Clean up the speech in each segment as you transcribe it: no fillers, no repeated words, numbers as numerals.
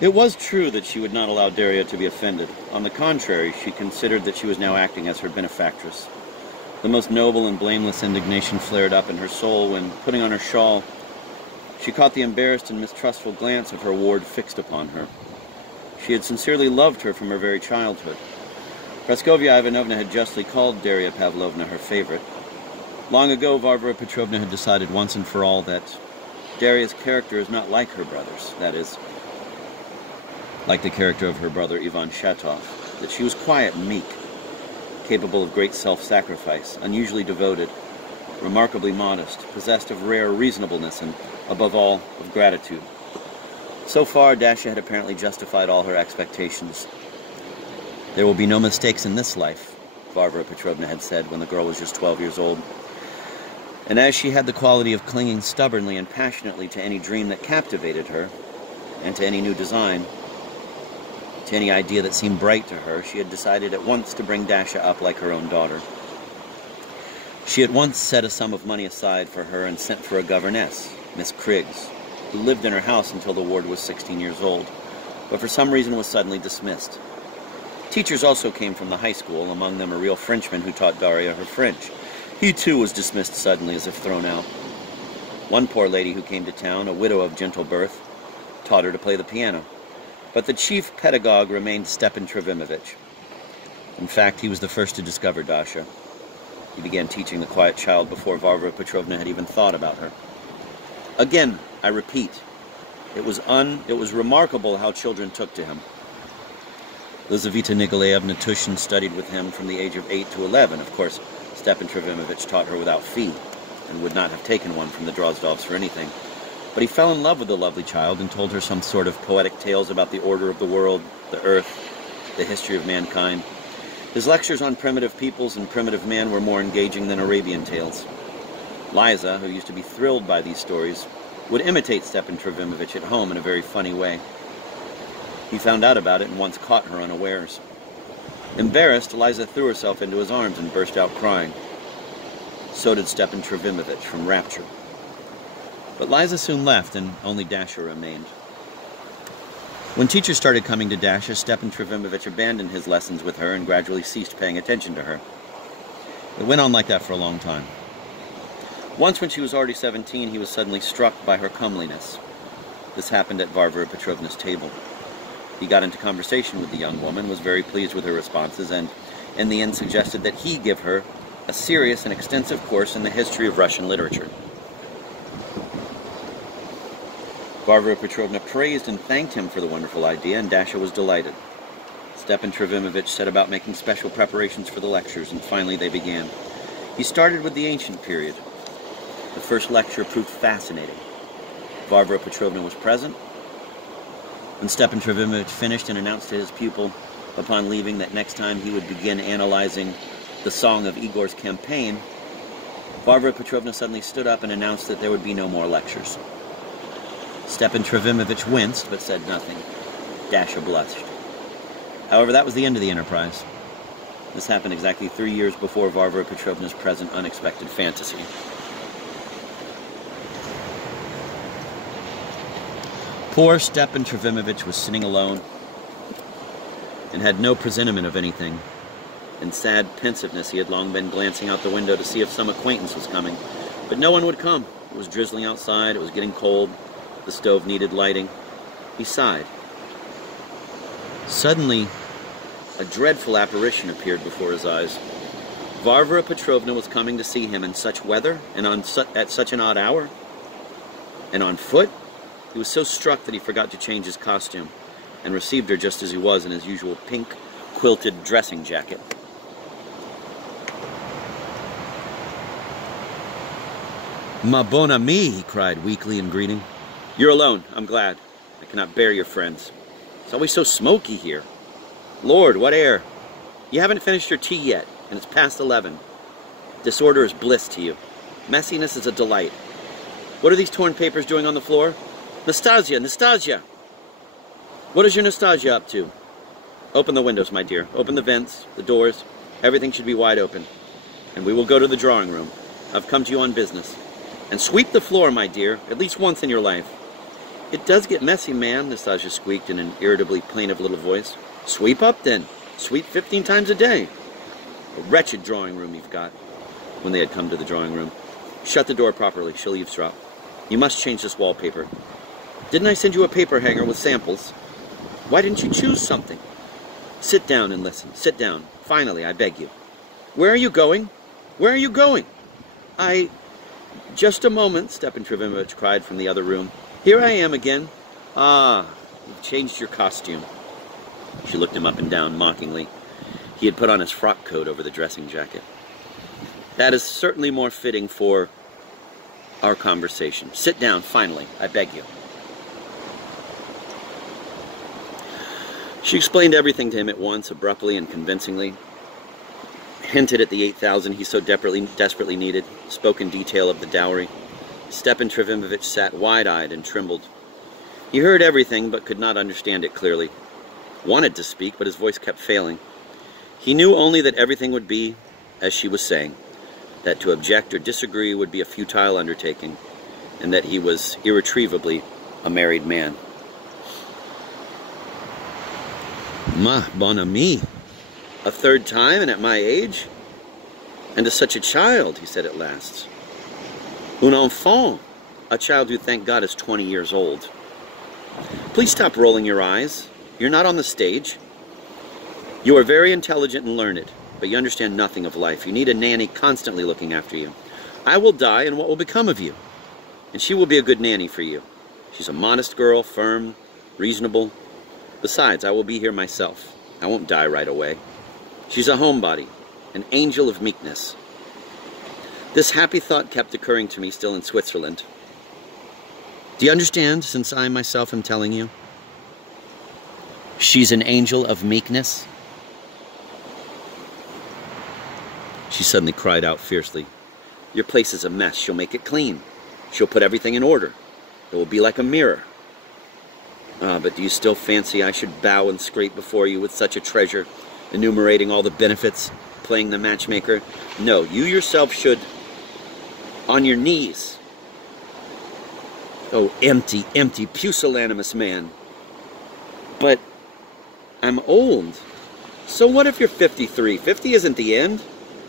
It was true that she would not allow Daria to be offended. On the contrary, she considered that she was now acting as her benefactress. The most noble and blameless indignation flared up in her soul when, putting on her shawl, she caught the embarrassed and mistrustful glance of her ward fixed upon her. She had sincerely loved her from her very childhood. Praskovya Ivanovna had justly called Daria Pavlovna her favorite. Long ago, Varvara Petrovna had decided once and for all that Daria's character is not like her brother's, that is, like the character of her brother Ivan Shatov, that she was quiet and meek, capable of great self-sacrifice, unusually devoted, remarkably modest, possessed of rare reasonableness and, above all, of gratitude. So far, Dasha had apparently justified all her expectations. "There will be no mistakes in this life," Varvara Petrovna had said when the girl was just 12 years old. And as she had the quality of clinging stubbornly and passionately to any dream that captivated her, and to any new design, to any idea that seemed bright to her, she had decided at once to bring Dasha up like her own daughter. She at once set a sum of money aside for her and sent for a governess, Miss Kriggs, who lived in her house until the ward was 16 years old, but for some reason was suddenly dismissed. Teachers also came from the high school, among them a real Frenchman who taught Daria her French. He too was dismissed suddenly as if thrown out. One poor lady who came to town, a widow of gentle birth, taught her to play the piano. But the chief pedagogue remained Stepan Trofimovich. In fact, he was the first to discover Dasha. He began teaching the quiet child before Varvara Petrovna had even thought about her. Again, I repeat, it was remarkable how children took to him. Lizaveta Nikolaevna Tushin studied with him from the age of 8 to 11. Of course, Stepan Trofimovich taught her without fee, and would not have taken one from the Drozdovs for anything. But he fell in love with the lovely child and told her some sort of poetic tales about the order of the world, the earth, the history of mankind. His lectures on primitive peoples and primitive man were more engaging than Arabian tales. Liza, who used to be thrilled by these stories, would imitate Stepan Trofimovich at home in a very funny way. He found out about it and once caught her unawares. Embarrassed, Liza threw herself into his arms and burst out crying. So did Stepan Trofimovich from rapture. But Liza soon left, and only Dasha remained. When teachers started coming to Dasha, Stepan Trofimovich abandoned his lessons with her and gradually ceased paying attention to her. It went on like that for a long time. Once, when she was already 17, he was suddenly struck by her comeliness. This happened at Varvara Petrovna's table. He got into conversation with the young woman, was very pleased with her responses, and in the end suggested that he give her a serious and extensive course in the history of Russian literature. Varvara Petrovna praised and thanked him for the wonderful idea, and Dasha was delighted. Stepan Trofimovich set about making special preparations for the lectures, and finally they began. He started with the ancient period. The first lecture proved fascinating. Varvara Petrovna was present. When Stepan Trofimovich finished and announced to his pupil upon leaving that next time he would begin analyzing the song of Igor's campaign, Varvara Petrovna suddenly stood up and announced that there would be no more lectures. Stepan Trofimovich winced, but said nothing. Dasha blushed. However, that was the end of the enterprise. This happened exactly 3 years before Varvara Petrovna's present unexpected fantasy. Poor Stepan Trofimovich was sitting alone and had no presentiment of anything. In sad pensiveness, he had long been glancing out the window to see if some acquaintance was coming, but no one would come. It was drizzling outside, it was getting cold, the stove needed lighting. He sighed. Suddenly, a dreadful apparition appeared before his eyes. Varvara Petrovna was coming to see him in such weather and at such an odd hour, and on foot. He was so struck that he forgot to change his costume and received her just as he was in his usual pink quilted dressing jacket. "Ma bonne amie," he cried weakly in greeting. "You're alone, I'm glad. I cannot bear your friends. It's always so smoky here. Lord, what air! You haven't finished your tea yet, and it's past 11. Disorder is bliss to you. Messiness is a delight. What are these torn papers doing on the floor? Nastasia! Nastasia! What is your Nastasia up to? Open the windows, my dear. Open the vents, the doors. Everything should be wide open. And we will go to the drawing room. I've come to you on business. And sweep the floor, my dear, at least once in your life. It does get messy, ma'am, Nastasia squeaked in an irritably plaintive little voice. Sweep up, then. Sweep 15 times a day. A wretched drawing room you've got. When they had come to the drawing room. Shut the door properly. She'll eavesdrop. You must change this wallpaper. Didn't I send you a paper hanger with samples? Why didn't you choose something? Sit down and listen. Sit down. Finally, I beg you. Where are you going? Where are you going? Just a moment, Stepan Trivinovich cried from the other room. Here I am again. Ah, you've changed your costume. She looked him up and down mockingly. He had put on his frock coat over the dressing jacket. That is certainly more fitting for our conversation. Sit down, finally, I beg you. She explained everything to him at once, abruptly and convincingly. Hinted at the 8,000 he so desperately needed. Spoke in detail of the dowry. Stepan Trivinovich sat wide-eyed and trembled. He heard everything, but could not understand it clearly. Wanted to speak, but his voice kept failing. He knew only that everything would be as she was saying, that to object or disagree would be a futile undertaking, and that he was irretrievably a married man. Ma bon ami. A third time, and at my age? And to such a child, he said at last. Un enfant. A child who, thank God, is 20 years old. Please stop rolling your eyes. You're not on the stage. You are very intelligent and learned, but you understand nothing of life. You need a nanny constantly looking after you. I will die, and what will become of you? And she will be a good nanny for you. She's a modest girl, firm, reasonable. Besides, I will be here myself. I won't die right away. She's a homebody, an angel of meekness. This happy thought kept occurring to me still in Switzerland. Do you understand, since I myself am telling you? She's an angel of meekness? She suddenly cried out fiercely. Your place is a mess. She'll make it clean. She'll put everything in order. It will be like a mirror. Ah, but do you still fancy I should bow and scrape before you with such a treasure, enumerating all the benefits, playing the matchmaker? No, you yourself should, on your knees. Oh, empty, pusillanimous man. But I'm old. So what if you're 53? 50 isn't the end.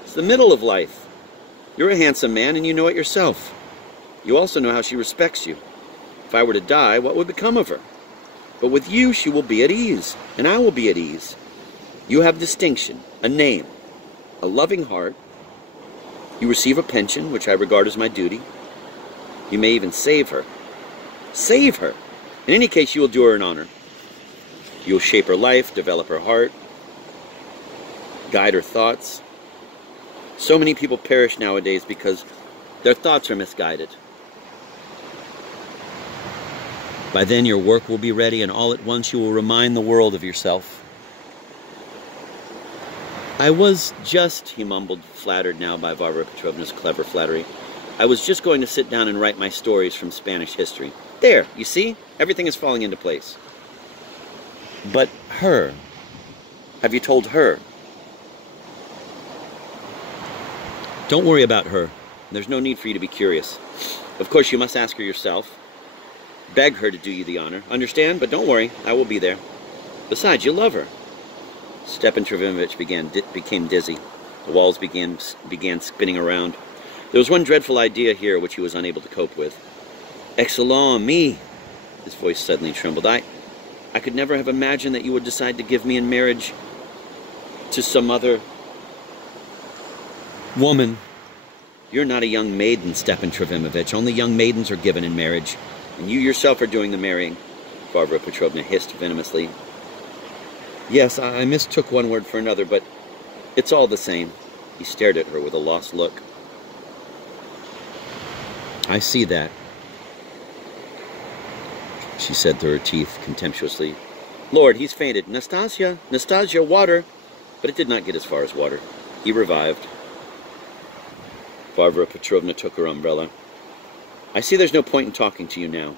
It's the middle of life. You're a handsome man, and you know it yourself. You also know how she respects you. If I were to die, what would become of her? But with you, she will be at ease, and I will be at ease. You have distinction, a name, a loving heart. You receive a pension, which I regard as my duty. You may even save her. Save her! In any case, you will do her an honor. You will shape her life, develop her heart, guide her thoughts. So many people perish nowadays because their thoughts are misguided. By then your work will be ready, and all at once you will remind the world of yourself. I was just, he mumbled, flattered now by Varvara Petrovna's clever flattery. I was just going to sit down and write my stories from Spanish history. There, you see? Everything is falling into place. But her, have you told her? Don't worry about her. There's no need for you to be curious. Of course, you must ask her yourself. Beg her to do you the honor. Understand? But don't worry, I will be there. Besides, you love her. Stepan Trivinovich became dizzy. The walls began spinning around. There was one dreadful idea here which he was unable to cope with. Excellent, me! His voice suddenly trembled. I could never have imagined that you would decide to give me in marriage to some other woman. You're not a young maiden, Stepan Trivinovich. Only young maidens are given in marriage. And you yourself are doing the marrying, Varvara Petrovna hissed venomously. Yes, I mistook one word for another, but it's all the same. He stared at her with a lost look. I see that, she said through her teeth contemptuously. Lord, he's fainted. Nastasia, Nastasia, water. But it did not get as far as water. He revived. Varvara Petrovna took her umbrella. I see there's no point in talking to you now.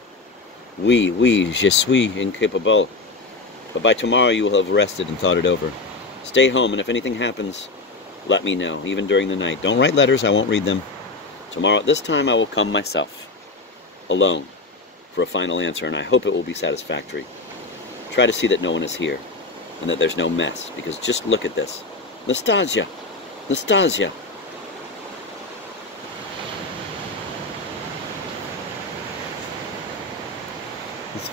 Oui, je suis incapable. But by tomorrow you will have rested and thought it over. Stay home, and if anything happens, let me know, even during the night. Don't write letters, I won't read them. Tomorrow at this time I will come myself. Alone. for a final answer, and I hope it will be satisfactory. Try to see that no one is here, and that there's no mess, because just look at this. Nastasia! Nastasia! It's